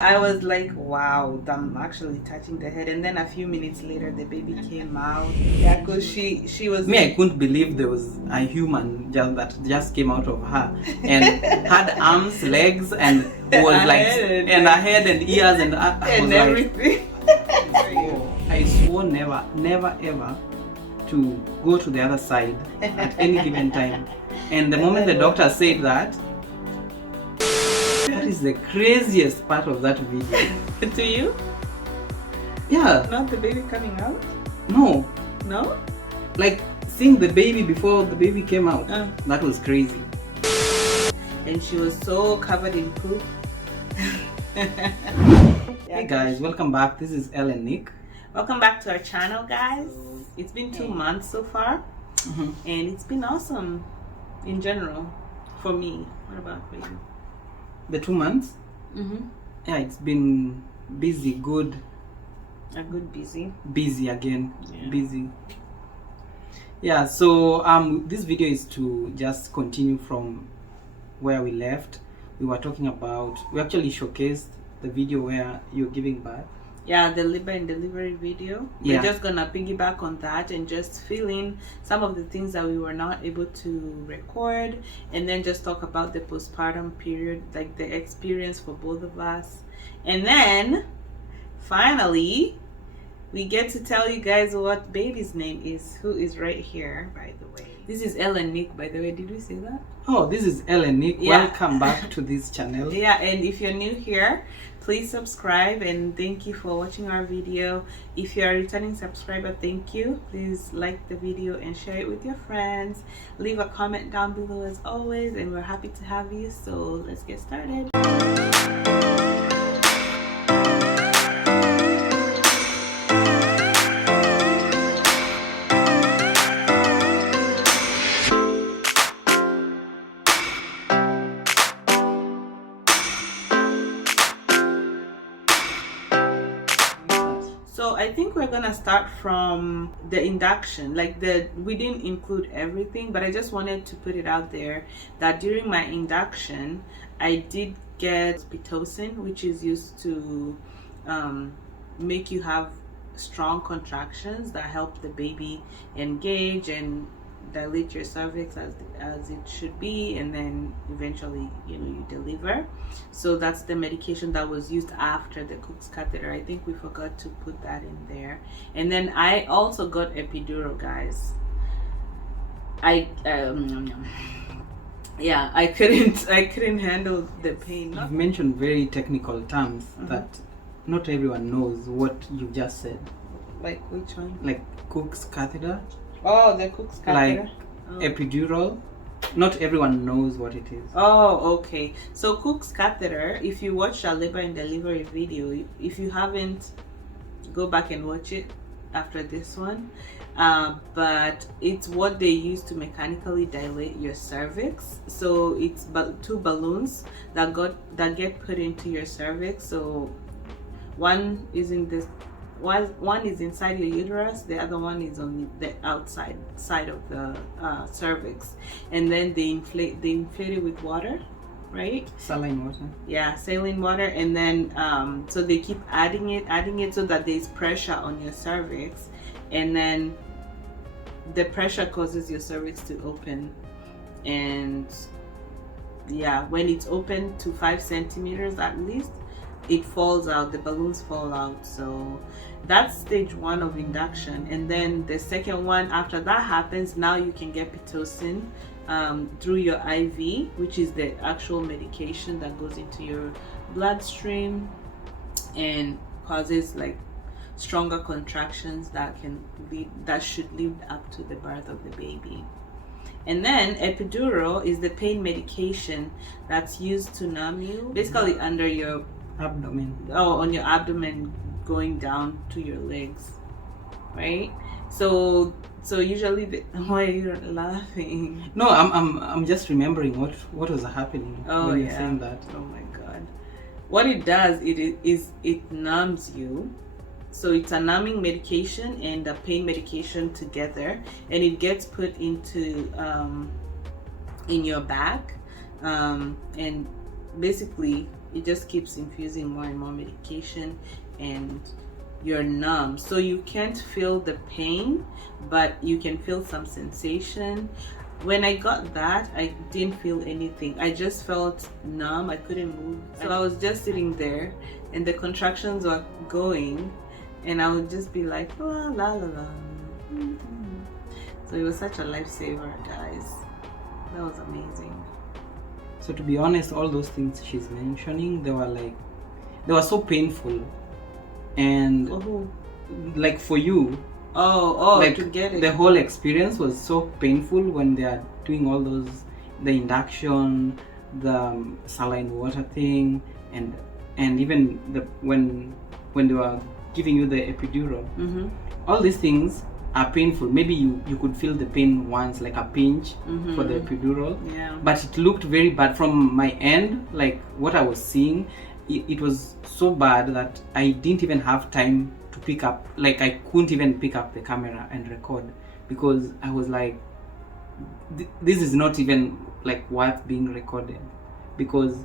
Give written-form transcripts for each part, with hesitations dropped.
I was like, wow, I'm actually touching the head. And then a few minutes later, the baby came out. Yeah, because she was... I couldn't believe there was a human that just came out of her and had arms, legs, and was like, and a head and ears and was everything. Like, I swore never ever to go to the other side at any given time. And the moment the doctor said that is the craziest part of that video. To you? Yeah. Not the baby coming out? No. No? Like seeing the baby before the baby came out. That was crazy. And she was so covered in poop. Hey guys, welcome back. This is Elle and Nick. Welcome back to our channel, guys. It's been 2 months so far. And it's been awesome in general for me. What about for you? The 2 months? Yeah, it's been busy, good. A good busy. Busy again. Yeah. Busy. Yeah, so this video is to just continue from where we left. We were talking about, we actually showcased the video where you're giving birth. Yeah, the labor and delivery video. Yeah. We're just gonna piggyback on that and just fill in some of the things that we were not able to record, and then just talk about the postpartum period, like the experience for both of us. And then finally we get to tell you guys what baby's name is, who is right here, by the way. This is Elle and Nick, by the way. Did we say that? Oh, this is Elle and Nick. Yeah. Welcome back to this channel. Yeah, and if you're new here, please subscribe, and thank you for watching our video. If you're a returning subscriber, thank you. Please like the video and share it with your friends. Leave a comment down below as always, and we're happy to have you. So let's get started. So I think we're gonna start from the induction. We didn't include everything, but I just wanted to put it out there that during my induction I did get Pitocin, which is used to make you have strong contractions that help the baby engage and dilate your cervix as it should be, and then eventually you deliver. So that's the medication that was used after the Cook's catheter. I think we forgot to put that in there. And then I also got epidural, guys. I couldn't handle the pain. You've mentioned very technical terms that not everyone knows what you just said. Like which one? Like Cook's catheter. Oh, the Cook's catheter. Like epidural. Not everyone knows what it is. Oh, okay. So Cook's catheter, if you watch our labor and delivery video, if you haven't, go back and watch it after this one. But it's what they use to mechanically dilate your cervix. So it's two balloons that get put into your cervix. So one is inside your uterus, the other one is on the outside side of the cervix, and then they inflate it with water, right? Saline water. Yeah, saline water, and then so they keep adding it so that there's pressure on your cervix, and then the pressure causes your cervix to open, and yeah, when it's open to 5 centimeters at least, it falls out, the balloons fall out. So that's stage 1 of induction. And then the second one, after that happens, now you can get Pitocin through your IV, which is the actual medication that goes into your bloodstream and causes like stronger contractions that should lead up to the birth of the baby. And then epidural is the pain medication that's used to numb you, basically under your abdomen. Oh, on your abdomen, going down to your legs, right? So usually why are you laughing? No, I'm just remembering what was happening when you're saying that. Oh my god. What it does, it numbs you. So it's a numbing medication and a pain medication together, and it gets put into in your back, and basically it just keeps infusing more and more medication, and you're numb, so you can't feel the pain, but you can feel some sensation. When I got that, I didn't feel anything. I just felt numb. I couldn't move. So I was just sitting there, and the contractions were going, and I would just be like, la la la la. So it was such a lifesaver, guys. That was amazing. So to be honest, all those things she's mentioning, they were so painful, and like for you, like to get it, the whole experience was so painful when they are doing all those, the induction, the saline water thing, and even when they were giving you the epidural. All these things are painful. Maybe you could feel the pain once, like a pinch for the epidural, but it looked very bad from my end. Like what I was seeing, it was so bad that I didn't even have time to pick up, like I couldn't even pick up the camera and record, because I was like, this is not even like worth being recorded, because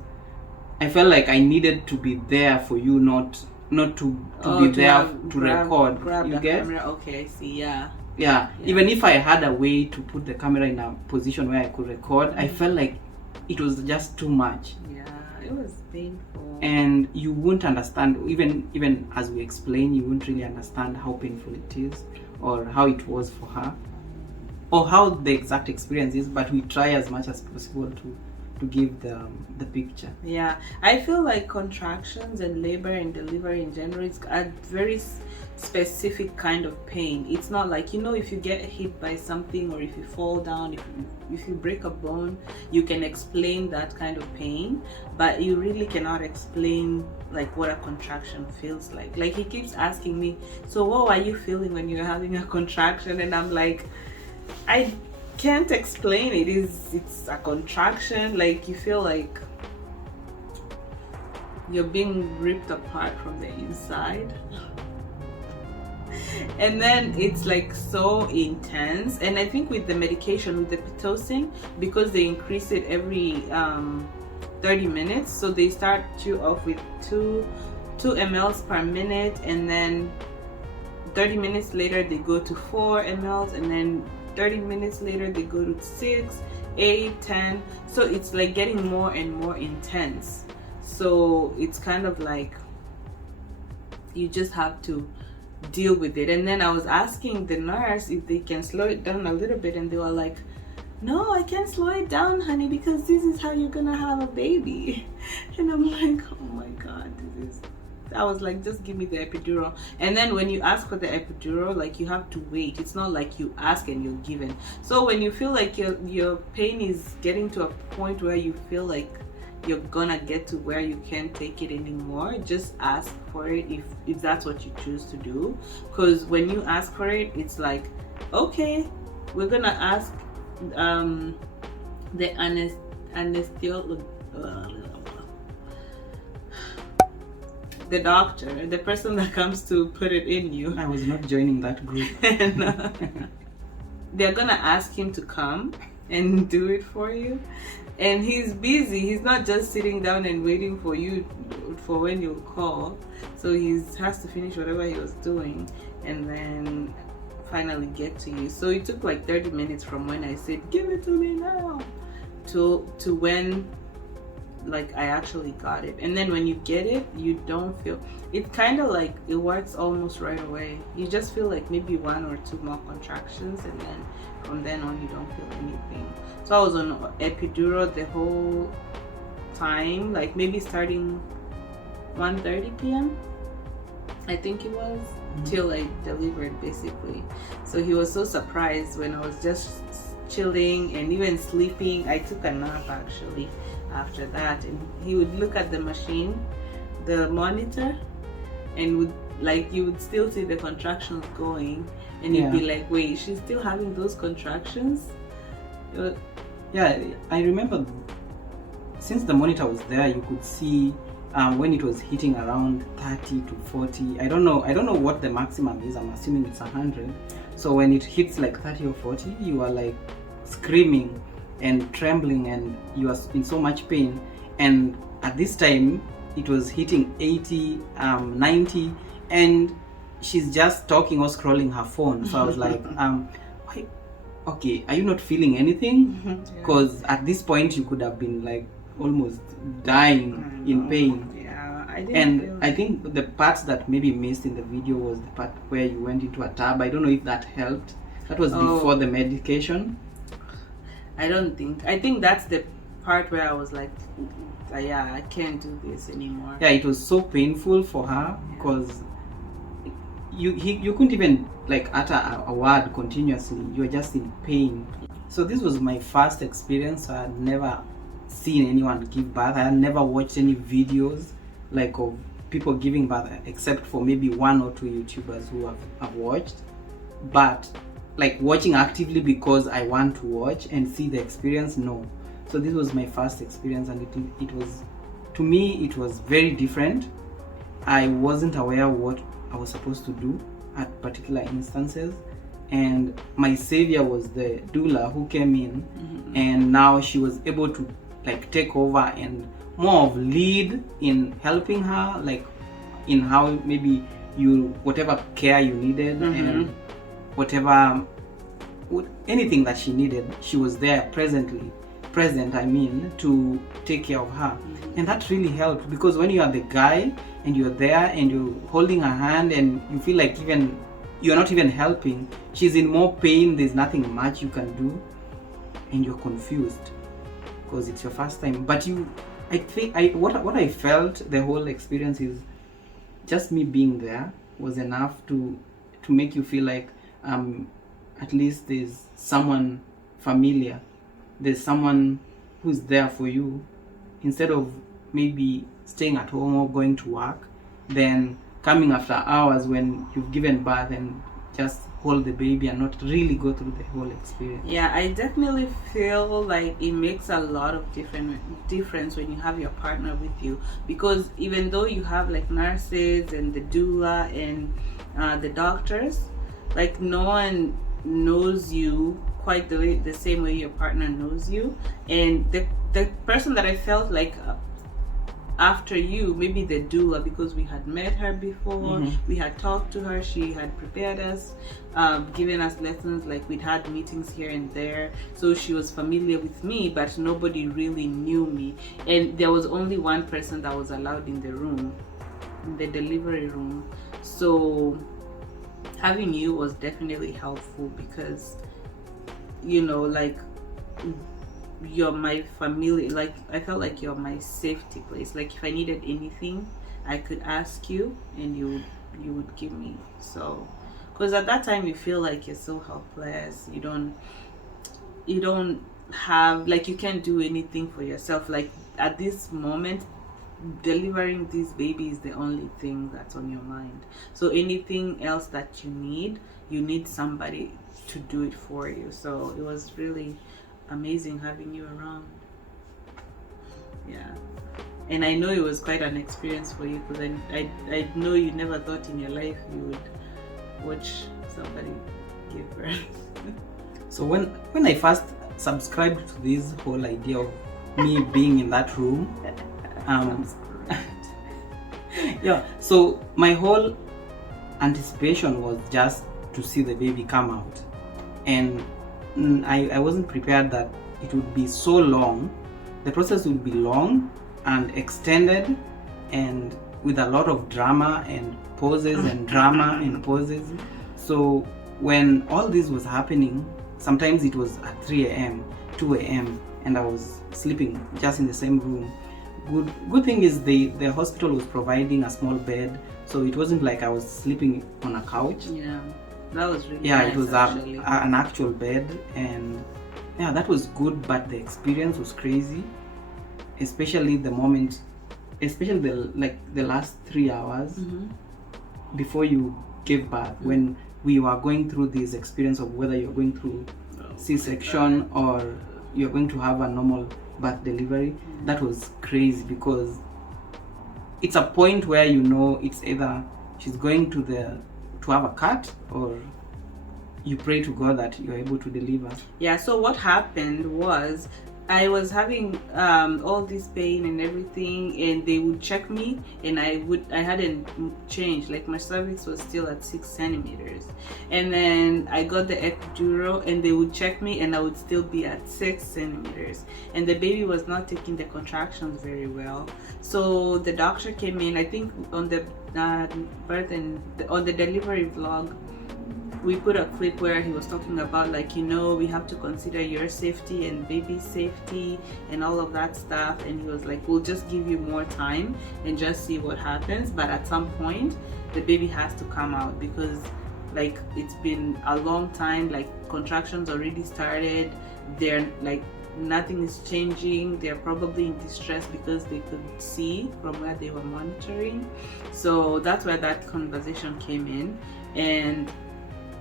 I felt like I needed to be there for you, not to be there to record. Grab you the get? camera. Okay, I see. Yeah. Even if I had a way to put the camera in a position where I could record, I felt like it was just too much. Yeah, it was painful. And you won't understand, even as we explain, you won't really understand how painful it is, or how it was for her, or how the exact experience is, but we try as much as possible to give the picture. Yeah, I feel like contractions and labor and delivery in general is a very specific kind of pain. It's not like, if you get hit by something, or if you fall down, if you break a bone, you can explain that kind of pain, but you really cannot explain like what a contraction feels like. Like he keeps asking me, so what are you feeling when you're having a contraction? And I'm like, I can't explain it. It's a contraction. Like you feel like you're being ripped apart from the inside, and then it's like so intense. And I think with the medication, with the Pitocin, because they increase it every 30 minutes, so they start you off with 2 mLs per minute, and then 30 minutes later they go to 4 mLs, and then 30 minutes later they go to 6, 8, 10. So it's like getting more and more intense. So it's kind of like you just have to deal with it. And then I was asking the nurse if they can slow it down a little bit, and they were like, no, I can't slow it down, honey, because this is how you're gonna have a baby. And I'm like, oh my god, I was like, just give me the epidural. And then when you ask for the epidural, like you have to wait. It's not like you ask and you're given. So when you feel like your pain is getting to a point where you feel like you're gonna get to where you can't take it anymore, just ask for it if that's what you choose to do. Because when you ask for it, it's like, okay, we're gonna ask the anesthesiologist, the doctor, the person that comes to put it in you. I was not joining that group. They're gonna ask him to come and do it for you, and he's busy. He's not just sitting down and waiting for you for when you call. So he has to finish whatever he was doing and then finally get to you. So it took like 30 minutes from when I said give it to me now to when like I actually got it. And then when you get it, you don't feel it. Kind of like it works almost right away. You just feel like maybe 1 or 2 more contractions, and then from then on you don't feel anything. So I was on epidural the whole time, like maybe starting 1:30 p.m. I think it was, till I delivered basically. So he was so surprised when I was just chilling and even sleeping. I took a nap actually after that, and he would look at the machine, the monitor, and would like, you would still see the contractions going, and he'd be like, wait, she's still having those contractions? Yeah, I remember since the monitor was there, you could see when it was hitting around 30 to 40. I don't know what the maximum is. I'm assuming it's 100. So when it hits like 30 or 40, you are like screaming and trembling, and you are in so much pain. And at this time, it was hitting 80, 90, and she's just talking or scrolling her phone. So I was like, why? Okay, are you not feeling anything? Because at this point you could have been like almost dying in pain. Yeah, I think the part that maybe missed in the video was the part where you went into a tub. I don't know if that helped. That was before the medication. I think that's the part where I was like, yeah, I can't do this anymore. Yeah, it was so painful for her because you couldn't even like utter a word continuously. You were just in pain. So this was my first experience. I had never seen anyone give birth. I had never watched any videos like of people giving birth, except for maybe 1 or 2 YouTubers who I've watched. But like watching actively because I want to watch and see the experience, no. So this was my first experience, and it was, to me, it was very different. I wasn't aware what I was supposed to do at particular instances, and my savior was the doula who came in, and now she was able to like take over and more of lead in helping her, like in how maybe whatever care you needed and whatever anything that she needed, she was there present to take care of her. And that really helped, because when you are the guy and you're there and you're holding her hand and you feel like even you're not even helping, she's in more pain, there's nothing much you can do, and you're confused because it's your first time. But what I felt the whole experience is just me being there was enough to make you feel like at least there's someone familiar, there's someone who's there for you, instead of maybe staying at home or going to work, then coming after hours when you've given birth and just hold the baby and not really go through the whole experience. Yeah, I definitely feel like it makes a lot of difference when you have your partner with you, because even though you have like nurses and the doula and the doctors, like no one knows you quite the same way your partner knows you. And the person that I felt like after you, maybe the doula, because we had met her before, we had talked to her, she had prepared us, given us lessons, like we'd had meetings here and there, so she was familiar with me, but nobody really knew me. And there was only one person that was allowed in the room, in the delivery room. So having you was definitely helpful, because like you're my family. Like I felt like you're my safety place. Like if I needed anything, I could ask you and you would give me. So because at that time you feel like you're so helpless, you don't have, like, you can't do anything for yourself. Like at this moment, delivering this baby is the only thing that's on your mind. So anything else that you need somebody to do it for you. So it was really amazing having you around. Yeah. And I know it was quite an experience for you, because I know you never thought in your life you would watch somebody give birth. So when I first subscribed to this whole idea of me being in that room, yeah, so my whole anticipation was just to see the baby come out, and I wasn't prepared that it would be so long. The process would be long and extended, and with a lot of drama and pauses and drama and pauses. So when all this was happening, sometimes it was at 3 a.m., 2 a.m., and I was sleeping just in the same room. Good thing is the hospital was providing a small bed, so it wasn't like I was sleeping on a couch. Yeah, that was really nice. It was an actual bed, and yeah, that was good. But the experience was crazy, especially the moment, especially the last 3 hours before you gave birth, when we were going through this experience of whether you're going through C-section or you're going to have a normal birth delivery. That was crazy, because it's a point where it's either she's going to have a cut, or you pray to God that you're able to deliver. Yeah, so what happened was I was having all this pain and everything, and they would check me, and I hadn't changed. Like my cervix was still at 6 centimeters, and then I got the epidural, and they would check me, and I would still be at 6 centimeters, and the baby was not taking the contractions very well. So the doctor came in. I think on the birth and on the delivery vlog, we put a clip where he was talking about, like, we have to consider your safety and baby's safety and all of that stuff, and he was like, we'll just give you more time and just see what happens, but at some point the baby has to come out, because like it's been a long time, like contractions already started, they're like nothing is changing, they're probably in distress because they could see from where they were monitoring. So that's where that conversation came in, and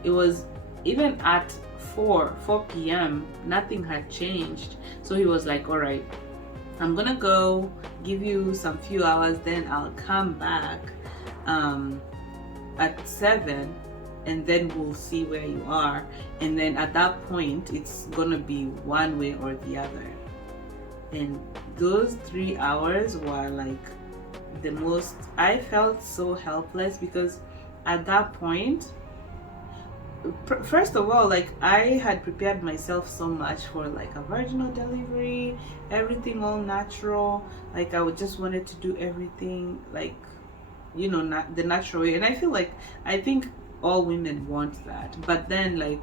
it was even at 4 p.m. nothing had changed. So he was like, all right, I'm gonna go give you some few hours, then I'll come back at 7, and then we'll see where you are, and then at that point it's gonna be one way or the other. And those 3 hours were like the most, I felt so helpless, because at that point, first of all, like I had prepared myself so much for like a vaginal delivery, everything all natural, like I would just wanted to do everything like, not the natural way. And I think all women want that, but then like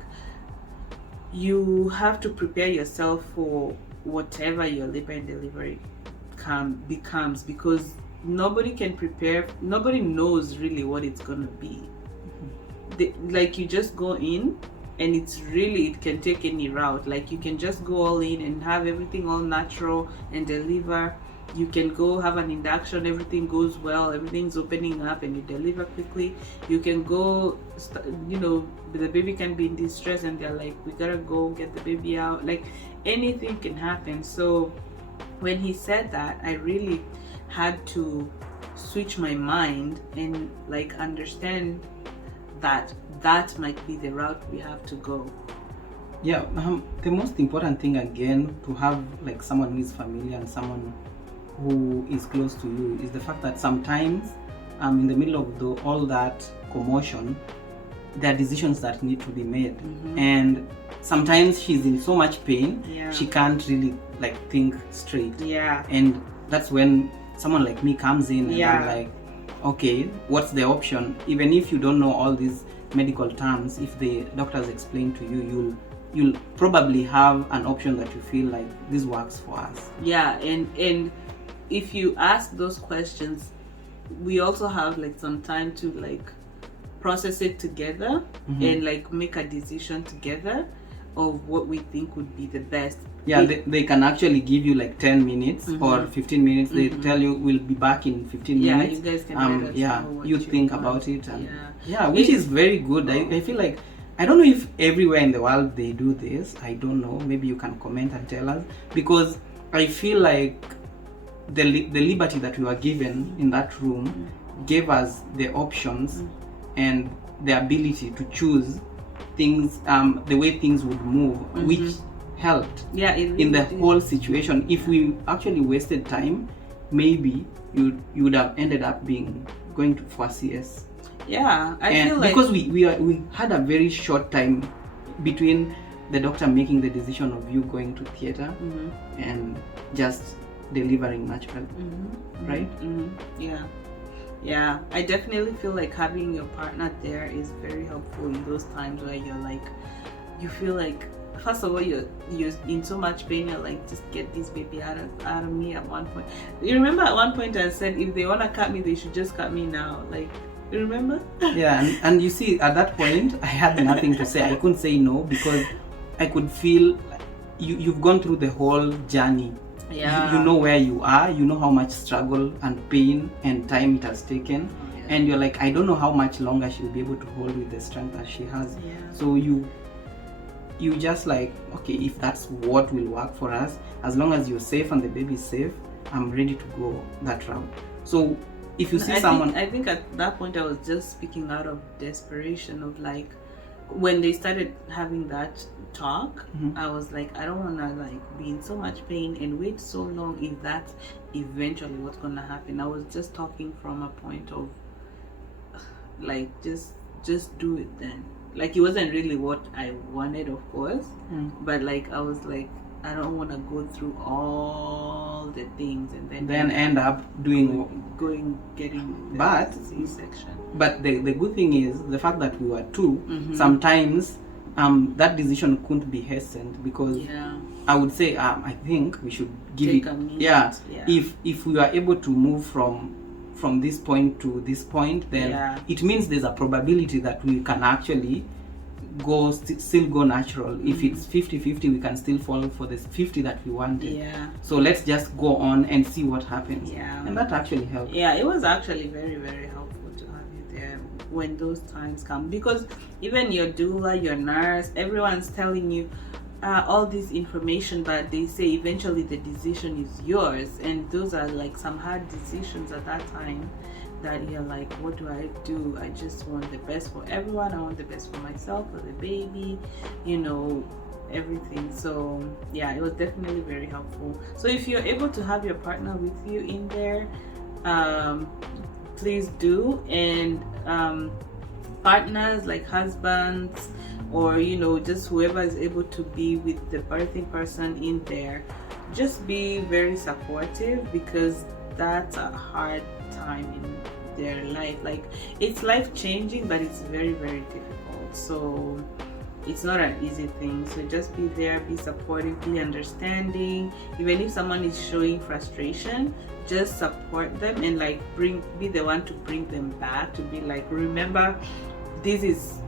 you have to prepare yourself for whatever your labor and delivery becomes, because nobody knows really what it's gonna be. Like you just go in, and it can take any route. Like you can just go all in and have everything all natural and deliver. You can go have an induction, everything goes well, everything's opening up, and you deliver quickly. You can go, the baby can be in distress, and they're like, we gotta go get the baby out. Like anything can happen. So when he said that, I really had to switch my mind and like understand that might be the route we have to go. Yeah, the most important thing again, to have like someone who is familiar and someone who is close to you, is the fact that sometimes in the middle of all that commotion, there are decisions that need to be made. Mm-hmm. And sometimes she's in so much pain, she can't really like think straight. Yeah. And that's when someone like me comes in, and I'm like, okay, what's the option? Even if you don't know all these medical terms, if the doctors explain to you, you'll probably have an option that you feel like this works for us. Yeah, and if you ask those questions, we also have like some time to like process it together, mm-hmm. and like make a decision together of what we think would be the best. Yeah, they can actually give you like 10 minutes, mm-hmm. or 15 minutes. They mm-hmm. tell you we'll be back in 15 minutes. You guys can let us know what you think want about it. And which is very good. I feel like, I don't know if everywhere in the world they do this. I don't know. Maybe you can comment and tell us, because I feel like the liberty that we were given in that room, mm-hmm. gave us the options, mm-hmm. and the ability to choose things, the way things would move, mm-hmm. which helped in the whole situation. If we actually wasted time, maybe you would have ended up going for CS. Yeah, I feel like, because we had a very short time between the doctor making the decision of you going to theater, mm-hmm. and just delivering naturally, mm-hmm. right? Mm-hmm. Yeah, I definitely feel like having your partner there is very helpful in those times where you're like, you feel like, first of all, you're in so much pain, you're like, just get this baby out of me. At one point, you remember at one point I said, if they want to cut me, they should just cut me now. Like, you remember? Yeah, and you see, at that point I had nothing to say. I couldn't say no, because I could feel you've gone through the whole journey. Yeah, you know where you are, you know how much struggle and pain and time it has taken, and you're like, I don't know how much longer she'll be able to hold with the strength that she has. So you just like, okay, if that's what will work for us, as long as you're safe and the baby's safe, I'm ready to go that route. So if you see someone, I think at that point I was just speaking out of desperation of like, when they started having that talk, I was like, I don't want to like be in so much pain and wait so long if that's eventually what's gonna happen. I was just talking from a point of like just do it then. Like it wasn't really what I wanted, of course, but like I was like, I don't want to go through all the things and then end up doing getting but C-section. But the good thing is the fact that we were two. Sometimes that decision couldn't be hastened, because I would say I think we should give Take it a minute. If we are able to move from this point to this point, then it means there's a probability that we can actually still go natural. If it's 50-50, we can still fall for this 50 that we wanted. So let's just go on and see what happens. And that actually helped. It was actually very, very helpful to have you there when those times come, because even your doula, your nurse, everyone's telling you all this information, but they say eventually the decision is yours, and those are like some hard decisions at that time that you're like, what do I do? I just want the best for everyone. I want the best for myself, for the baby, everything. So yeah, it was definitely very helpful. So if you're able to have your partner with you in there, please do. And partners like husbands, or just whoever is able to be with the birthing person in there, just be very supportive, because that's a hard time in their life. Like, it's life changing, but it's very, very difficult. So it's not an easy thing. So just be there, be supportive, be understanding. Even if someone is showing frustration, just support them and like be the one to bring them back, to be like, remember, this is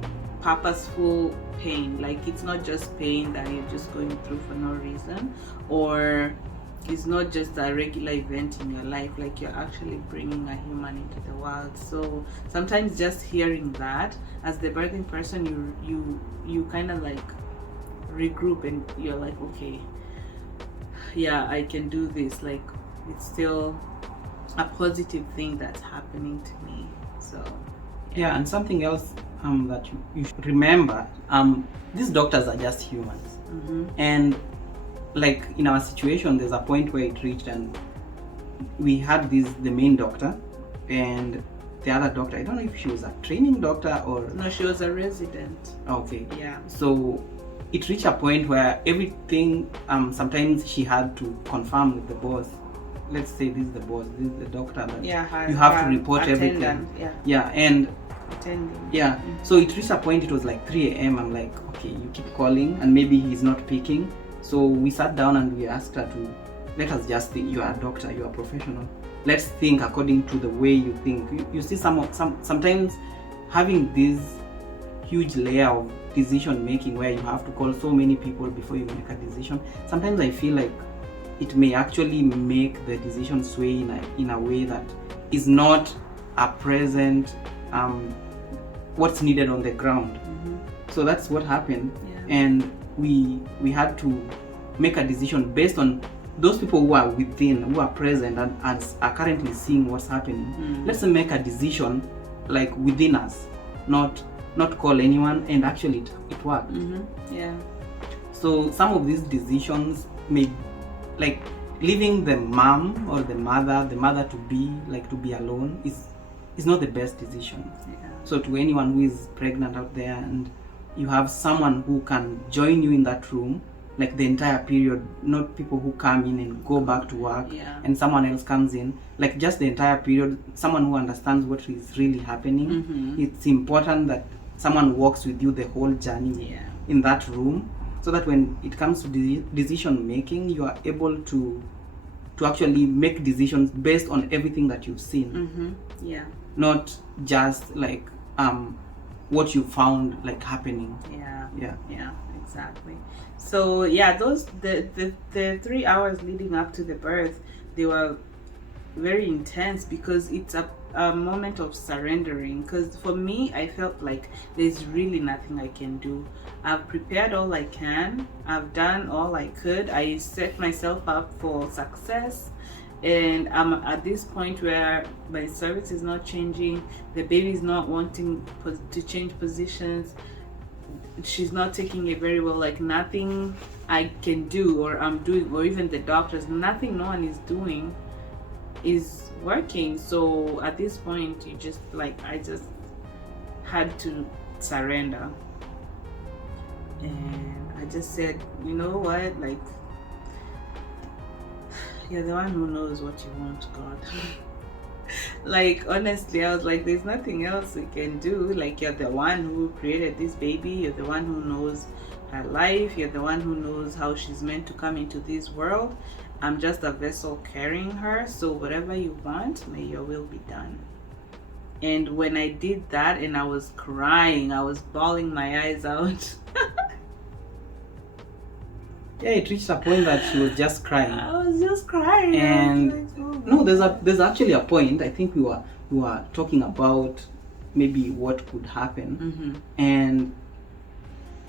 purposeful pain. Like, it's not just pain that you're just going through for no reason, or it's not just a regular event in your life. Like, you're actually bringing a human into the world. So sometimes just hearing that, as the birthing person, you kind of like regroup, and you're like, okay, yeah, I can do this. Like, it's still a positive thing that's happening to me. So yeah. And something else that you should remember, these doctors are just humans. And like in our situation, there's a point where it reached, and we had the main doctor and the other doctor. I don't know if she was a training doctor or no, she was a resident. Okay. Yeah. So it reached a point where everything, sometimes she had to confirm with the boss. Let's say this is the boss, this is the doctor, that you have to report everything. And attending. So it reached a point, it was like 3 a.m. I'm like, okay, you keep calling and maybe he's not picking. So we sat down and we asked her to, let us just think, you are a doctor, you are a professional. Let's think according to the way you think. You see, sometimes having this huge layer of decision making where you have to call so many people before you make a decision, sometimes I feel like it may actually make the decision sway in a way that is not a present what's needed on the ground. So that's what happened. And we had to make a decision based on those people who are within, who are present and are currently seeing what's happening. Let's make a decision like within us, not call anyone, and actually it worked. So some of these decisions may, like leaving the mom or the mother to be alone is not the best decision. So to anyone who is pregnant out there and you have someone who can join you in that room, like the entire period, not people who come in and go back to work and someone else comes in, like just the entire period, someone who understands what is really happening. It's important that someone walks with you the whole journey in that room, so that when it comes to decision making, you are able to actually make decisions based on everything that you've seen. Not just like what you found like happening. Exactly. So those the 3 hours leading up to the birth, they were very intense, because it's a moment of surrendering. Because for me, I felt like there's really nothing I can do. I've prepared all I can, I've done all I could, I set myself up for success, and I'm at this point where my cervix is not changing, the baby is not wanting to change positions. she's not taking it very well. Like nothing I can do or I'm doing, or even the doctors, nothing no one is doing is working. So at this point, you just like, I just had to surrender. And I just said, you know what, like, you're the one who knows what you want, God. Like, honestly, I was like, there's nothing else we can do. Like, you're the one who created this baby. You're the one who knows her life. You're the one who knows how she's meant to come into this world. I'm just a vessel carrying her. So whatever you want, may your will be done. And when I did that and I was crying, I was bawling my eyes out. Yeah, it reached a point that she was just crying. I was just crying. And no, there's actually a point. I think we were talking about maybe what could happen, and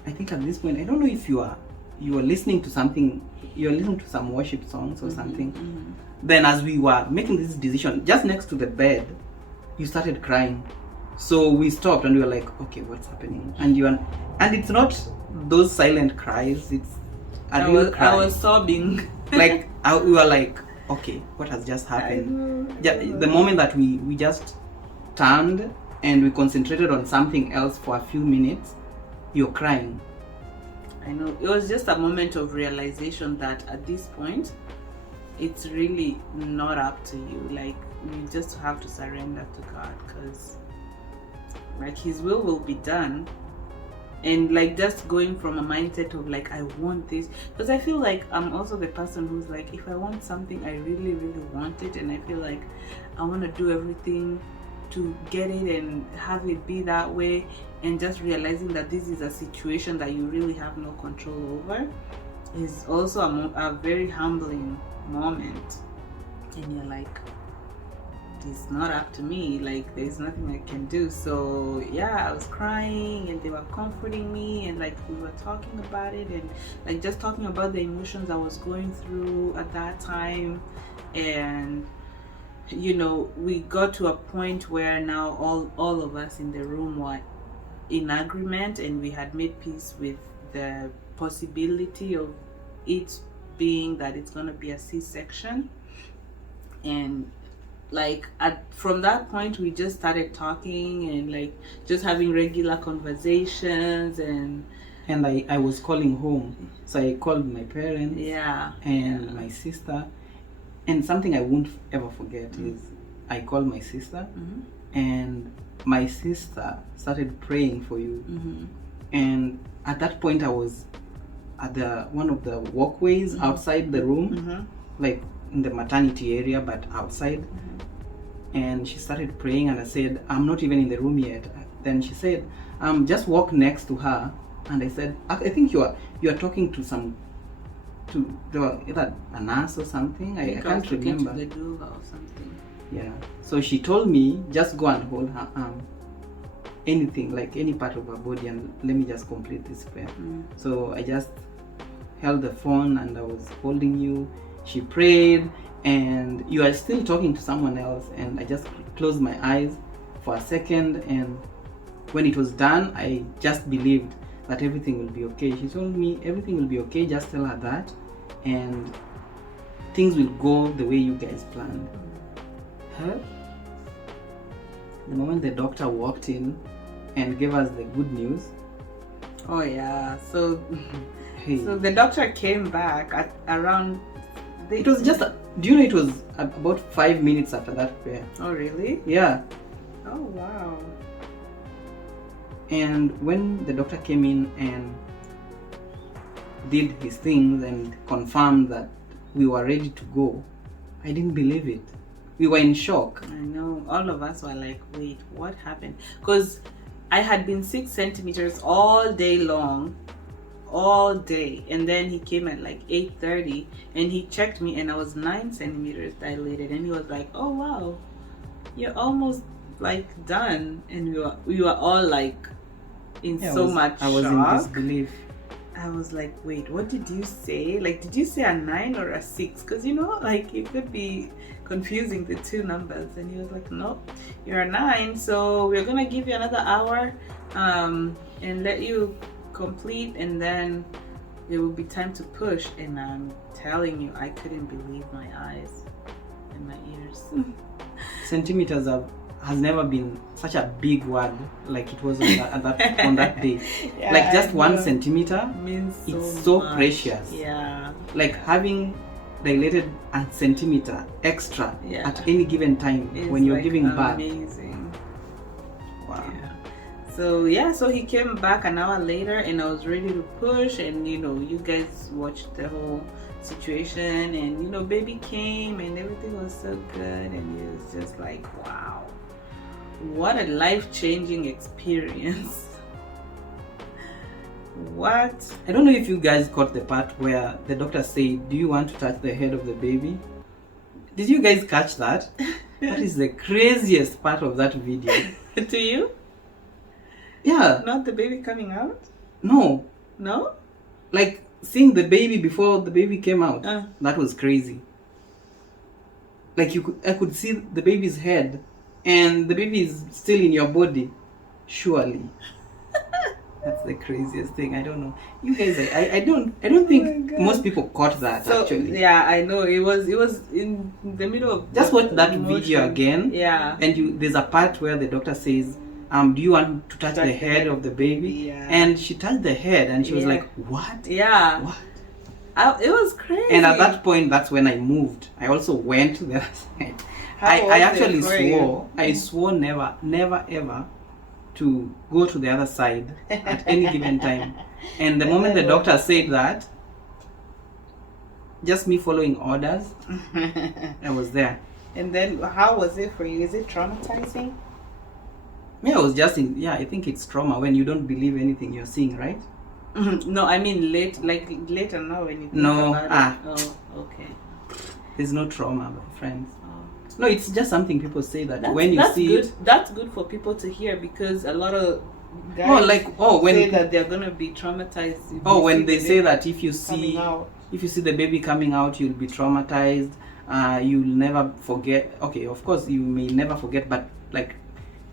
I think at this point, I don't know if you are listening to something, you're listening to some worship songs or something. Then as we were making this decision, just next to the bed, you started crying. So we stopped and we were like, okay, what's happening? And it's not those silent cries. It's a real cry. I was sobbing. Like we were like, okay, what has just happened? The moment that we just turned and we concentrated on something else for a few minutes, you're crying. I know. It was just a moment of realization that at this point, it's really not up to you. Like, you just have to surrender to God, because like His will be done. And like just going from a mindset of like, I want this, because I feel like I'm also the person who's like, if I want something, I really, really want it, and I feel like I want to do everything to get it and have it be that way. And just realizing that this is a situation that you really have no control over is also a very humbling moment. And you're like, it's not up to me, like there's nothing I can do. So yeah, I was crying and they were comforting me, and like we were talking about it, and like just talking about the emotions I was going through at that time. And you know, we got to a point where now all of us in the room were in agreement, and we had made peace with the possibility of it being that it's going to be a C-section. And like from that point, we just started talking and like just having regular conversations. And I was calling home, so I called my parents, and my sister. And something I won't ever forget is I called my sister, and my sister started praying for you. And at that point, I was at one of the walkways outside the room, like in the maternity area, but outside. And she started praying, and I said, I'm not even in the room yet. Then she said, just walk next to her. And I said, I think you are talking to either a nurse or something. I can't remember. To the doula or something. Yeah. So she told me, just go and hold her arm, anything, like any part of her body, and let me just complete this prayer. So I just held the phone and I was holding you. She prayed, and you are still talking to someone else, and I just closed my eyes for a second, and when it was done, I just believed that everything will be okay. She told me everything will be okay, just tell her that, and things will go the way you guys planned. The moment the doctor walked in and gave us the good news. Oh yeah, so the doctor came back at around it was just do you know it was about 5 minutes after that prayer. Oh really? Yeah. Oh wow. And when the doctor came in and did his things and confirmed that we were ready to go, I didn't believe it. We were in shock. I know, all of us were like, wait, what happened? Because I had been 6 centimeters all day long, all day, and then he came at like 8:30 and he checked me and I was 9 centimeters dilated, and he was like, oh wow, you're almost like done. And we were all like in much shock. I was in disbelief. I was like, wait, what did you say? Like, did you say a 9 or a 6? Because you know, like it could be confusing, the two numbers. And he was like, nope, you're a 9, so we're gonna give you another hour and let you complete, and then it will be time to push. And I'm telling you, I couldn't believe my eyes and my ears. Centimeters has never been such a big word like it was on that day. Yeah, like just 1 centimeter means it's so much. precious. Yeah. Like having dilated a centimeter extra Yeah. at any given time It's when you're like giving birth. amazing. Wow. Yeah. So he came back an hour later, and I was ready to push. And you guys watched the whole situation, and baby came, and everything was so good, and it was just like, wow, what a life-changing experience. What? I don't know if you guys caught the part where the doctor said, "Do you want to touch the head of the baby?" Did you guys catch that? That is the craziest part of that video. To you? Yeah. Not the baby coming out? No. No? Like seeing the baby before the baby came out. That was crazy. Like I could see the baby's head, and the baby is still in your body. Surely. That's the craziest thing. I don't know. You guys, I don't think most people caught that actually. Yeah, I know. It was in the middle of just watch that emotion. video again. Yeah. And there's a part where the doctor says, do you want to touch the head of the baby? Yeah. And she touched the head, and she was like, what? Yeah. What? It was crazy. And at that point, that's when I moved. I also went to the other side. I actually swore. I swore never ever to go to the other side at any given time. And the moment the doctor said that, just me following orders, I was there. And then how was it for you? Is it traumatizing? Yeah, I was just I think it's trauma when you don't believe anything you're seeing, right? No, I mean later now when you think about it. Oh, okay. There's no trauma, my friends. No, it's just something people say that that's good for people to hear, because a lot of guys say that they're gonna be traumatized. When they say that if you see the baby coming out, you'll be traumatized. You'll never forget. Okay, of course you may never forget, but like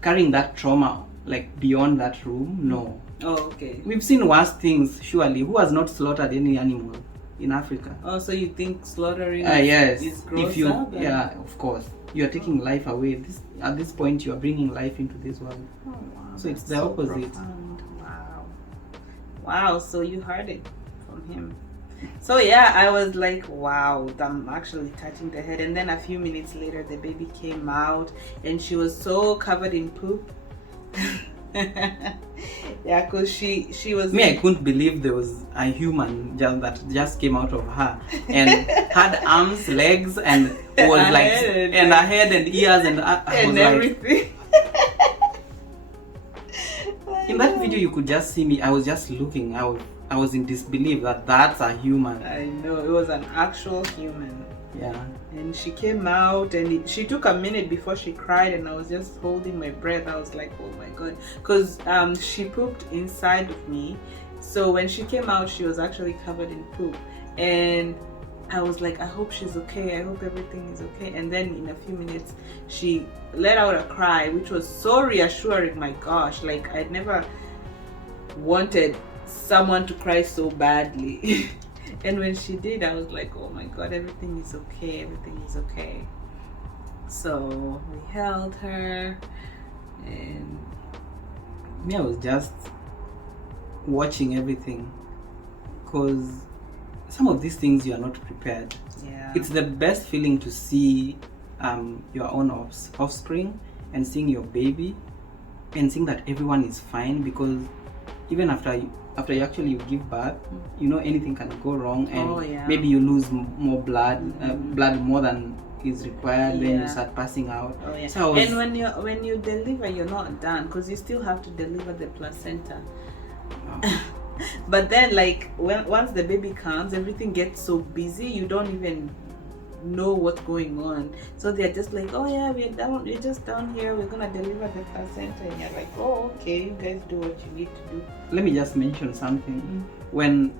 carrying that trauma like beyond that room, no. Oh, okay. We've seen worse things. Surely, who has not slaughtered any animal in Africa? Oh, so you think slaughtering yes. is grosser? Yeah, of course. You are taking life away. At this point, you are bringing life into this world. Oh, wow. So it's the opposite. Profound. Wow. So you heard it from him. So yeah, I was like, wow, I'm actually touching the head. And then a few minutes later, the baby came out, and she was so covered in poop. Yeah, because she was. I couldn't believe there was a human that just came out of her and had arms, legs, and was a head and ears and everything. In that video, you could just see me. I was just looking. I was in disbelief that that's a human. I know, it was an actual human. Yeah. And she came out, and she took a minute before she cried, and I was just holding my breath. I was like, oh my god, because she pooped inside of me. So when she came out, she was actually covered in poop, and I was like, I hope she's okay. I hope everything is okay. And then in a few minutes, she let out a cry, which was so reassuring. My gosh, like I'd never wanted someone to cry so badly. And when she did, I was like, oh my god, everything is okay, everything is okay. So we held her, and I was just watching everything, because some of these things you are not prepared. Yeah. It's the best feeling to see your own offspring and seeing your baby and seeing that everyone is fine, because even after you actually give birth, anything can go wrong, and maybe you lose more blood more than is required. Then you start passing out. Oh, yeah. So and when you deliver, you're not done, because you still have to deliver the placenta. Oh. But then, like once the baby comes, everything gets so busy, you don't even know what's going on. So they're just like, oh yeah, we're just down here, we're gonna deliver the placenta, and you're like, oh okay, you guys do what you need to do. Let me just mention something. When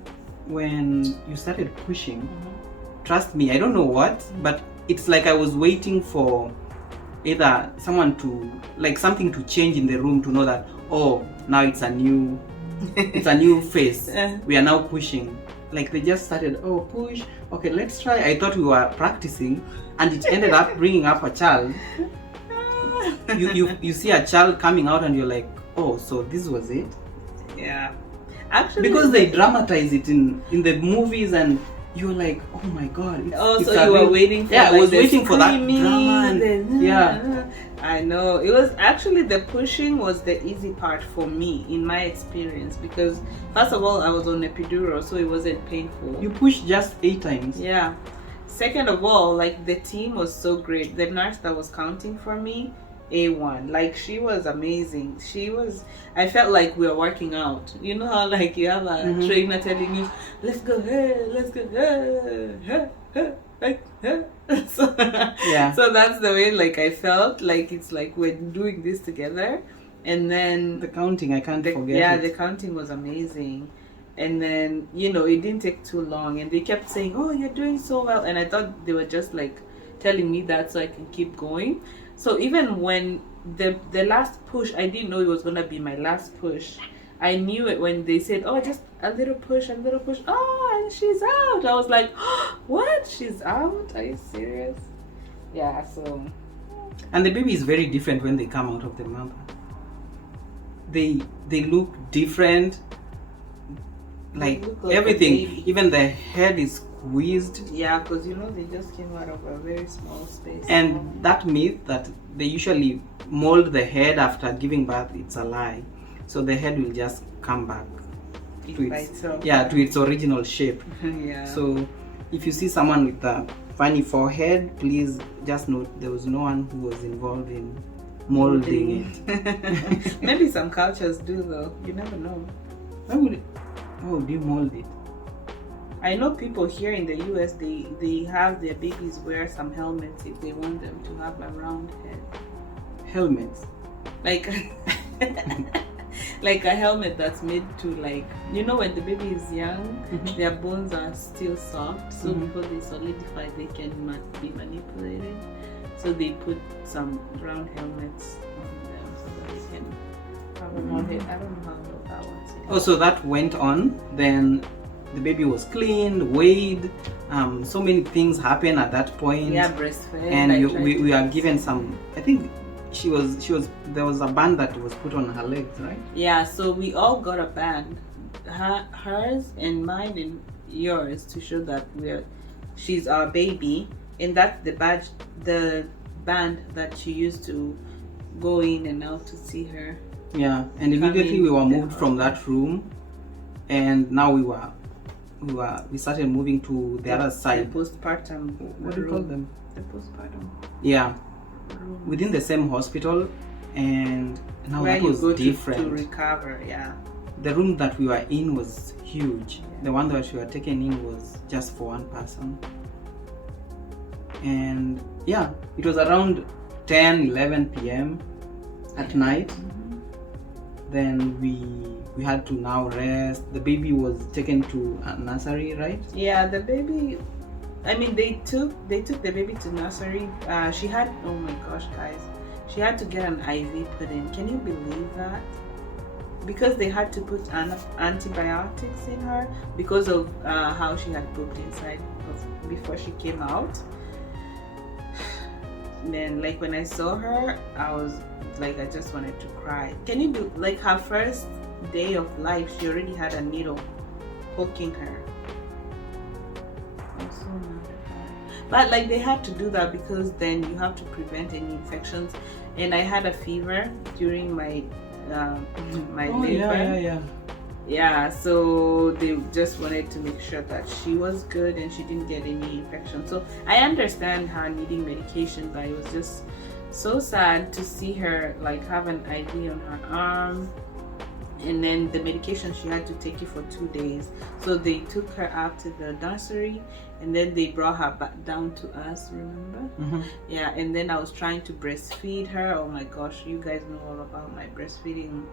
you started pushing, trust me, I don't know what, but it's like I was waiting for either someone to, like, something to change in the room to know that, oh, now it's a new it's a new phase. We are now pushing. Like they just started, oh, push. Okay, let's try. I thought we were practicing, and it ended up bringing up a child. You see a child coming out, and you're like, oh, so this was it. Yeah, actually, because they dramatize it in the movies, and you're like, oh my god. So you were waiting for I was waiting for that drama. Yeah, I know. It was actually the pushing was the easy part for me in my experience, because first of all I was on epidural, so it wasn't painful. You pushed just 8 times. Yeah. Second of all, like the team was so great. The nurse that was counting for me, A1, like she was amazing. I felt like we were working out. You know how like you have a trainer telling you, let's go, hey, let's go, like, so, yeah. So that's the way like I felt, like it's like we're doing this together. And then the counting, I can't forget. Yeah, the counting was amazing. And then, you know, it didn't take too long, and they kept saying, oh, you're doing so well. And I thought they were just like telling me that so I can keep going. So even when the last push, I didn't know it was gonna be my last push. I knew it when they said, oh, just a little push. Oh, and she's out. I was like, oh, what? She's out? Are you serious? Yeah, so. And the baby is very different when they come out of the mother. They look different. Like everything, even the head is squeezed. Yeah, because you know they just came out of a very small space. And that myth that they usually mold the head after giving birth, it's a lie. So the head will just come back to its original shape. Yeah. So if you see someone with a funny forehead, please just note there was no one who was involved in molding it. Maybe some cultures do though. You never know. How do you mold it? I know people here in the US, they have their babies wear some helmets if they want them to have a round head. Helmets? Like like a helmet that's made to, like, you know, when the baby is young, their bones are still soft, so before they solidify they can be manipulated. So they put some round helmets on them so that they can have a round head. I don't know how that works. Oh, so that went on, then the baby was cleaned, weighed, so many things happened at that point. Yeah, breastfed. And we are given some, I think she was there was a band that was put on her legs, right? Yeah, so we all got a band, hers and mine and yours, to show that she's our baby, and that's the band that she used to go in and out to see her. Yeah, and immediately we were moved from that room, and now we started moving to the other side. The postpartum. What do you call them? The postpartum. Yeah, room. Within the same hospital, and now where that was you go different. to recover. Yeah. The room that we were in was huge. Yeah. The one that we were taken in was just for one person. And yeah, it was around 10-11 p.m. at night. Then we had to now rest. The baby was taken to a nursery, right? Yeah, the baby, I mean, they took the baby to nursery. She had, oh my gosh, guys, she had to get an IV put in. Can you believe that? Because they had to put antibiotics in her because of how she had pooped inside before she came out. Man, like when I saw her, I was like, I just wanted to cry. Can you do, like, her first day of life, she already had a needle poking her. I'm so mad at her. But like they had to do that because then you have to prevent any infections. And I had a fever during my labor. Yeah, so they just wanted to make sure that she was good and she didn't get any infection. So I understand her needing medication, but it was just so sad to see her like have an IV on her arm, and then the medication she had to take it for 2 days. So they took her out to the nursery, and then they brought her back down to us, remember? Yeah, and then I was trying to breastfeed her. Oh my gosh, you guys know all about my breastfeeding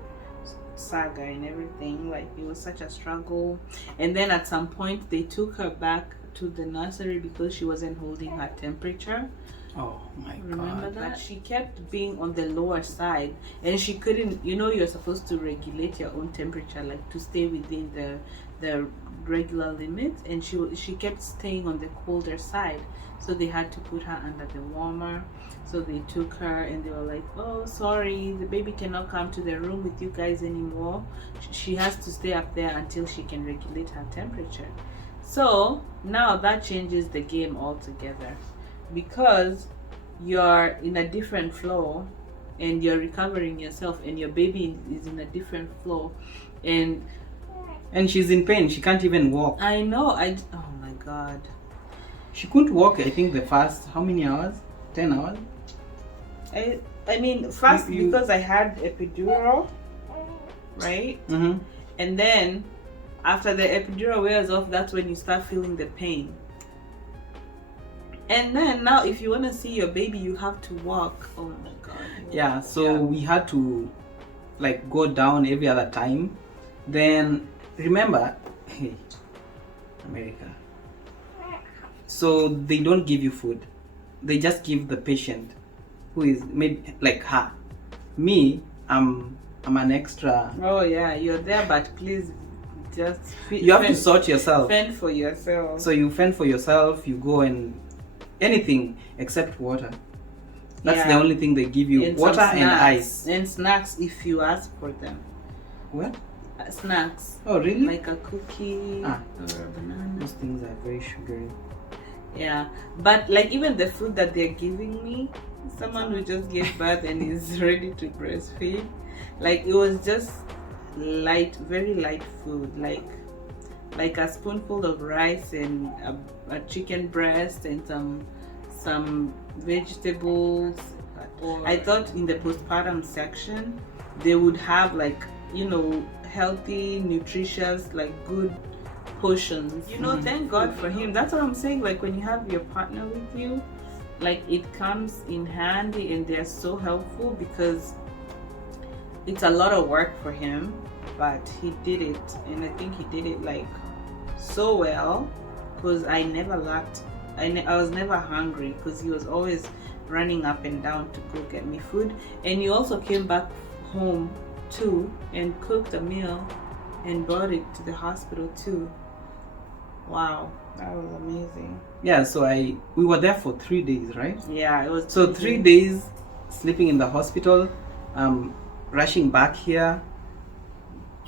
saga and everything. Like, it was such a struggle. And then at some point they took her back to the nursery because she wasn't holding her temperature. Oh my God. Remember that? She kept being on the lower side, and she couldn't, you're supposed to regulate your own temperature, like to stay within the regular limits, and she kept staying on the colder side. So they had to put her under the warmer. So they took her and they were like, oh, sorry, the baby cannot come to the room with you guys anymore. She has to stay up there until she can regulate her temperature. So now that changes the game altogether, because you're in a different floor and you're recovering yourself, and your baby is in a different floor, and she's in pain. She can't even walk. I know. Oh my God. She couldn't walk, I think, the first, how many hours? 10 hours? I mean, first because I had epidural, right? Mm-hmm. And then after the epidural wears off, that's when you start feeling the pain. And then now if you want to see your baby, you have to walk. Oh my God. Yeah, so we had to like go down every other time. Then remember, hey, America. So they don't give you food. They just give the patient, who is maybe like her. Me, I'm an extra. Oh yeah, you're there, but please just you have to sort yourself. Fend for yourself. So you fend for yourself. You go and anything except water. That's the only thing they give you. And water and ice. And snacks if you ask for them. What? Snacks. Oh really? Like a cookie or a banana. Those things are very sugary. Yeah, but like even the food that they're giving me, someone who just gave birth and is ready to breastfeed, like it was just light, very light food, like a spoonful of rice and a chicken breast and some vegetables. I thought in the postpartum section they would have like healthy, nutritious, like good portions. Thank God for him. That's what I'm saying. Like when you have your partner with you, like it comes in handy, and they're so helpful, because it's a lot of work for him, but he did it, and I think he did it like so well, because I never lacked. I was never hungry, because he was always running up and down to go get me food, and he also came back home too and cooked a meal and brought it to the hospital too. Wow, that was amazing. Yeah, so we were there for 3 days, right? Yeah, it was. So 3 days sleeping in the hospital, rushing back here,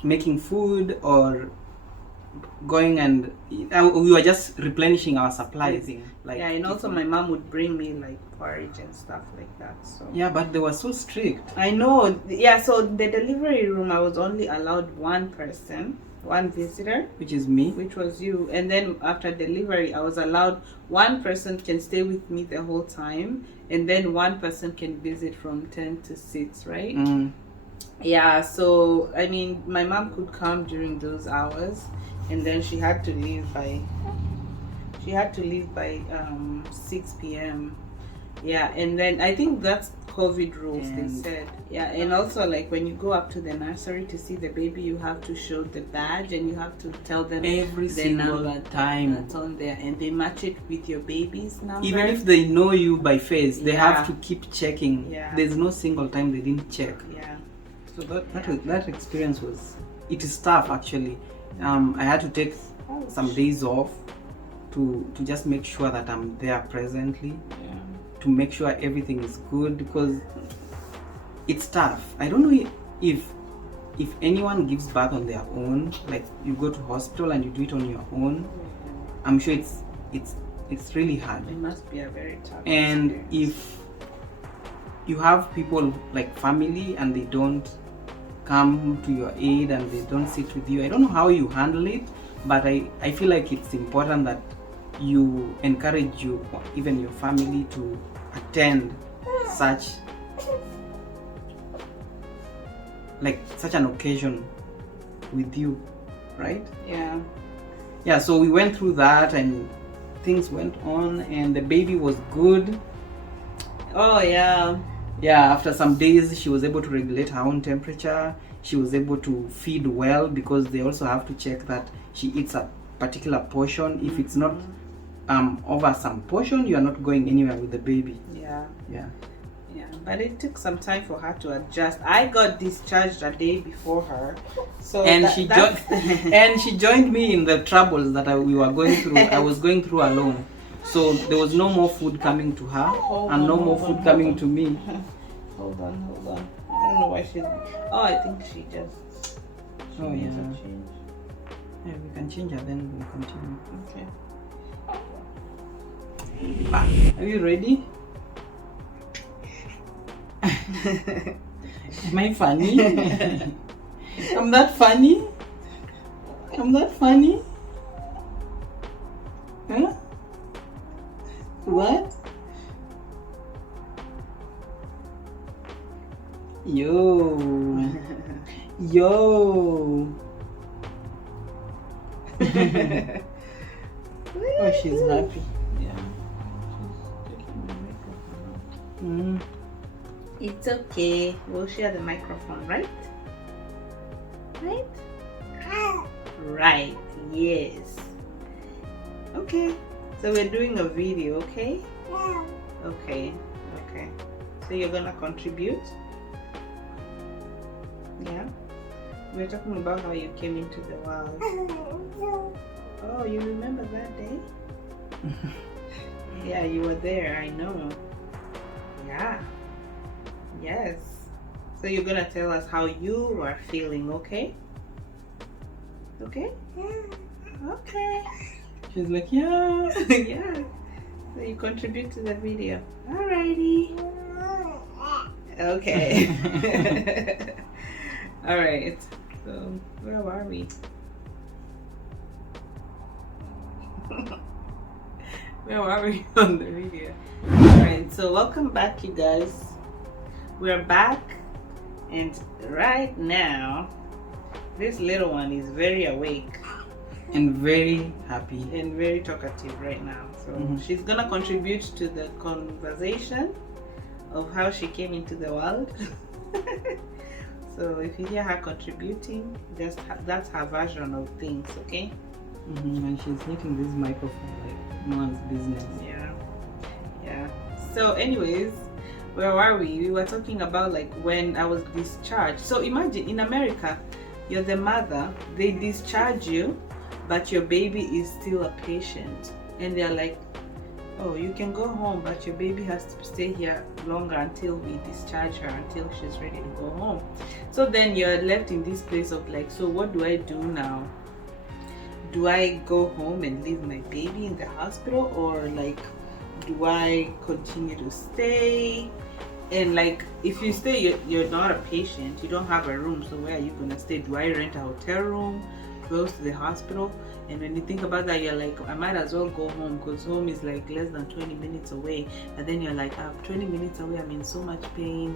making food, or going and we were just replenishing our supplies. And also my mom would bring me like porridge and stuff like that. So yeah, but they were so strict. I know. Yeah, so the delivery room, I was only allowed one visitor, which is me, which was you. And then after delivery, I was allowed one person can stay with me the whole time, and then one person can visit from 10 to 6, right? Yeah, so I mean my mom could come during those hours, and then she had to leave by 6 p.m. Yeah, and then I think that's COVID rules, they said. Yeah, and also like when you go up to the nursery to see the baby, you have to show the badge, and you have to tell them every single number time that's on there, and they match it with your baby's number. Even if they know you by face, they have to keep checking. Yeah. There's no single time they didn't check. Yeah. So that experience it is tough actually. I had to take some days off to just make sure that I'm there presently. Yeah. To make sure everything is good, because it's tough. I don't know if anyone gives birth on their own, like you go to hospital and you do it on your own. I'm sure it's really hard. It must be a very tough and experience. If you have people like family and they don't come to your aid and they don't sit with you, I don't know how you handle it, but I feel like it's important that you encourage even your family to attend such an occasion with you, right? Yeah, so we went through that and things went on, and the baby was good. Oh yeah, after some days she was able to regulate her own temperature. She was able to feed well, because they also have to check that she eats a particular portion. If it's not over some portion, you are not going anywhere with the baby. Yeah. Yeah. Yeah, but it took some time for her to adjust. I got discharged a day before her, so And she joined me in the troubles that we were going through. I was going through alone, so there was no more food coming to her, and no more food coming to me. Hold on. I don't know why she. Oh, I think she just. She needs a change. Yeah, we can change her, then we'll continue. Okay. Are you ready? Am I funny? I'm that funny? I'm that funny? Huh? What? Yo. Oh, she's happy. Yeah. She's taking the microphone out. It's okay. We'll share the microphone, right? Right? Right. Yes. Okay. So we're doing a video, okay? Yeah. Okay. So you're gonna contribute? Yeah. We're talking about how you came into the world. Oh, you remember that day? Yeah, you were there, I know. Yeah. Yes. So you're gonna tell us how you are feeling, okay? Okay? Yeah. Okay. She's like, yeah. Yeah. So you contribute to the video. Alrighty. Okay. Alright. So where are we? Where are we on the video? Alright, so welcome back, you guys. We're back, and right now this little one is very awake and very happy and very talkative right now. So she's gonna contribute to the conversation of how she came into the world. So if you hear her contributing, that's her version of things, okay? And she's hitting this microphone like no one's business. Yeah. So anyways, where were we? We were talking about like when I was discharged. So imagine in America, you're the mother, they discharge you, but your baby is still a patient, and they're like, oh, you can go home, but your baby has to stay here longer until we discharge her, until she's ready to go home. So then you're left in this place of like, so what do I do now? Do I go home and leave my baby in the hospital, or like, do I continue to stay? And like, if you stay, you're not a patient, you don't have a room, so where are you gonna stay? Do I rent a hotel room close to the hospital? And when you think about that, you're like, I might as well go home, because home is like less than 20 minutes away. And then you're like, 20 minutes away, I'm in so much pain,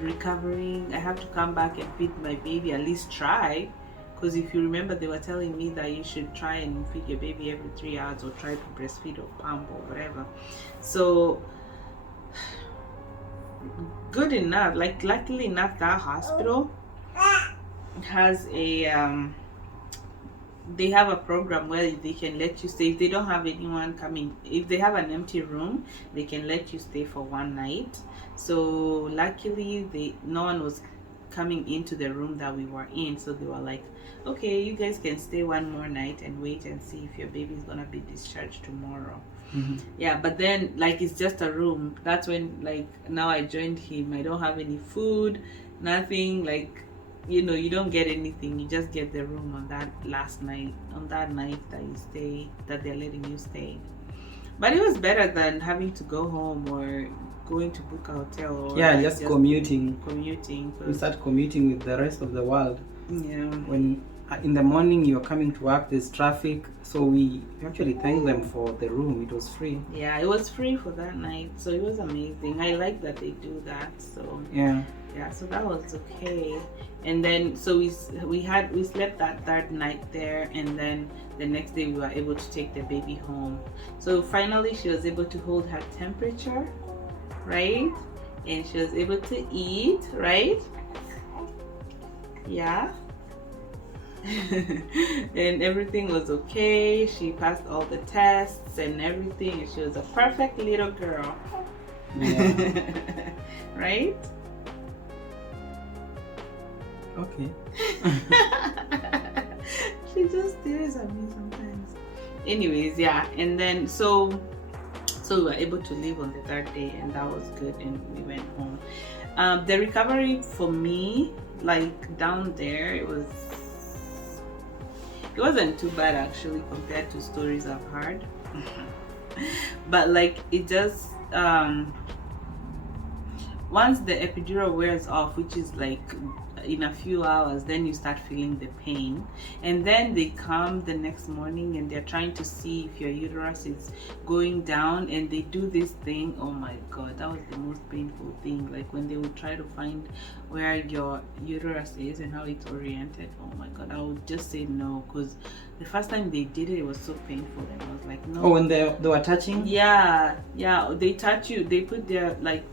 recovering, I have to come back and feed my baby, at least try. Because if you remember, they were telling me that you should try and feed your baby every 3 hours, or try to breastfeed or pump or whatever. So good enough, like luckily enough, that hospital has a they have a program where they can let you stay. If they don't have anyone coming, if they have an empty room, they can let you stay for one night. So luckily no one was coming into the room that we were in, so they were like, okay, you guys can stay one more night and wait and see if your baby is gonna be discharged tomorrow. Yeah, but then like, it's just a room. That's when like, now I joined him, I don't have any food, nothing, like, you know, you don't get anything, you just get the room on that last night, on that night that you stay, that they're letting you stay. But it was better than having to go home or going to book a hotel, or just commuting. We start commuting with the rest of the world. Yeah. When in the morning you're coming to work, there's traffic, so we actually thank them for the room. It was free. Yeah, it was free for that night, so it was amazing. I like that they do that. So yeah, so that was okay. And then so we slept that third night there, and then the next day we were able to take the baby home. So finally she was able to hold her temperature, right? And she was able to eat, right? Yeah. And everything was okay. She passed all the tests and everything, and she was a perfect little girl. Yeah. Right? Okay. She just stares at me sometimes. Anyways, yeah, and then so we were able to leave on the third day, and that was good, and we went home. The recovery for me, like down there, it wasn't too bad actually compared to stories I've heard. But like it just once the epidural wears off, which is like in a few hours, then you start feeling the pain, and then they come the next morning and they're trying to see if your uterus is going down, and they do this thing. Oh my god, that was the most painful thing. Like when they would try to find where your uterus is and how it's oriented. Oh my god, I would just say no, because the first time they did it, it was so painful, and I was like, no. Oh, when they were touching? Yeah, they touch you, they put their like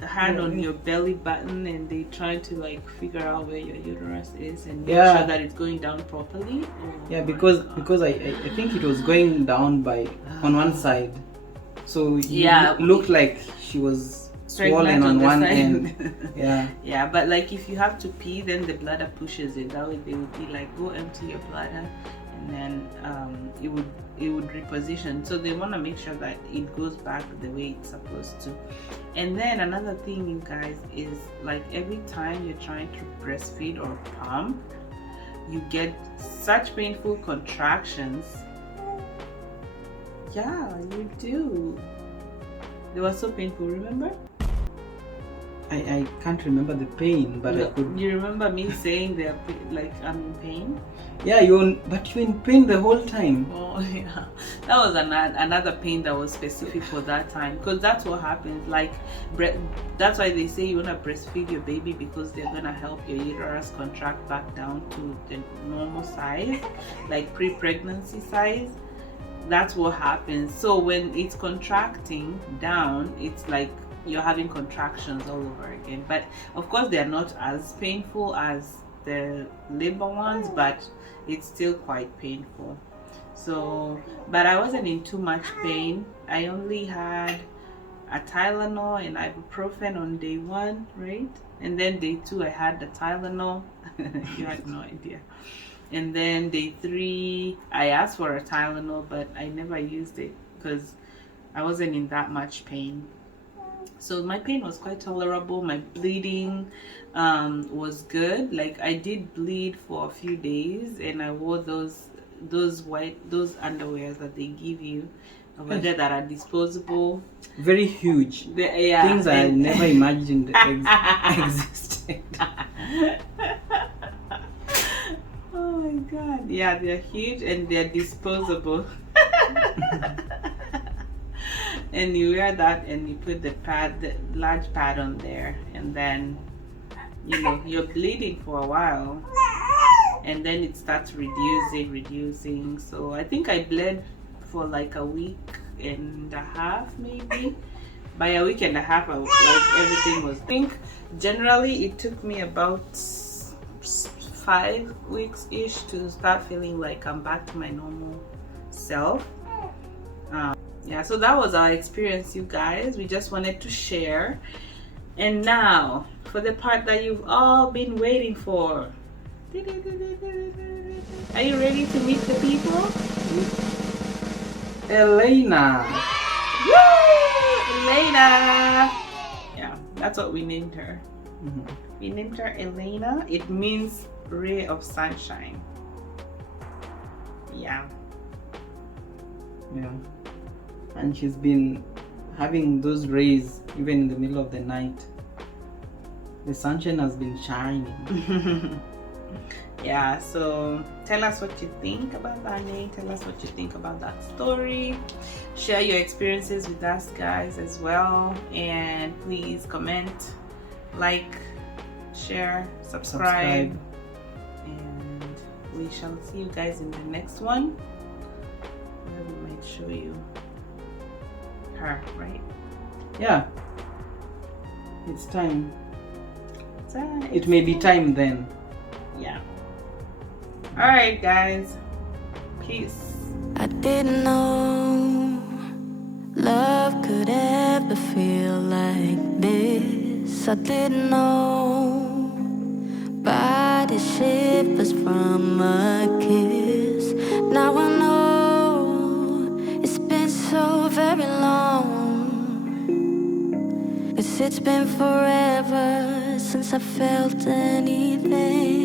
the hand on your belly button, and they try to like figure out where your uterus is and make sure that it's going down properly. Yeah, because I think it was going down on one side, so it looked like she was swollen on one end. Yeah, but like if you have to pee, then the bladder pushes it. That way they would be like, go empty your bladder, and then it would reposition. So they want to make sure that it goes back the way it's supposed to. And then another thing, you guys, is like every time you're trying to breastfeed or pump, you get such painful contractions. Yeah, you do. They were so painful, remember? I can't remember the pain, but I could. You remember me saying they're like I'm in pain? Yeah, you're in pain the whole time. Oh yeah, that was another pain that was specific for that time, because that's what happens. Like that's why they say you wanna breastfeed your baby, because they're gonna help your uterus contract back down to the normal size, like pre-pregnancy size. That's what happens. So when it's contracting down, it's like you're having contractions all over again. But of course they're not as painful as the labor ones, but it's still quite painful. So, but I wasn't in too much pain. I only had a Tylenol and ibuprofen on day 1, right? And then day 2 I had the Tylenol. You had no idea. And then day 3 I asked for a Tylenol, but I never used it because I wasn't in that much pain. So my pain was quite tolerable. My bleeding was good. Like I did bleed for a few days, and I wore those underwears that they give you over there that are disposable. Very huge. Things I never imagined existed. Oh my god. Yeah, they're huge and they're disposable. And you wear that and you put the large pad on there, and then you're bleeding for a while, and then it starts reducing. So I think I bled for like a week and a half, maybe. By a week and a half, like everything was. I think generally it took me about 5 weeks ish to start feeling like I'm back to my normal self. Yeah, so that was our experience, you guys. We just wanted to share. And now for the part that you've all been waiting for. Are you ready to meet the people? Elena. Woo! Elena. Yeah, that's what we named her. Mm-hmm. We named her Elena. It means ray of sunshine. Yeah. And she's been having those rays even in the middle of the night. The sunshine has been shining. Yeah, so tell us what you think about that name. Tell us what you think about that story. Share your experiences with us, guys, as well. And please comment, like, share, subscribe. And we shall see you guys in the next one, where we might show you her, right? Yeah, it's time. It may be time then. Yeah. All right, guys. Peace. I didn't know love could ever feel like this. I didn't know body shivers from a kiss. Now I know it's been so very long. 'Cause it's been forever since I felt anything.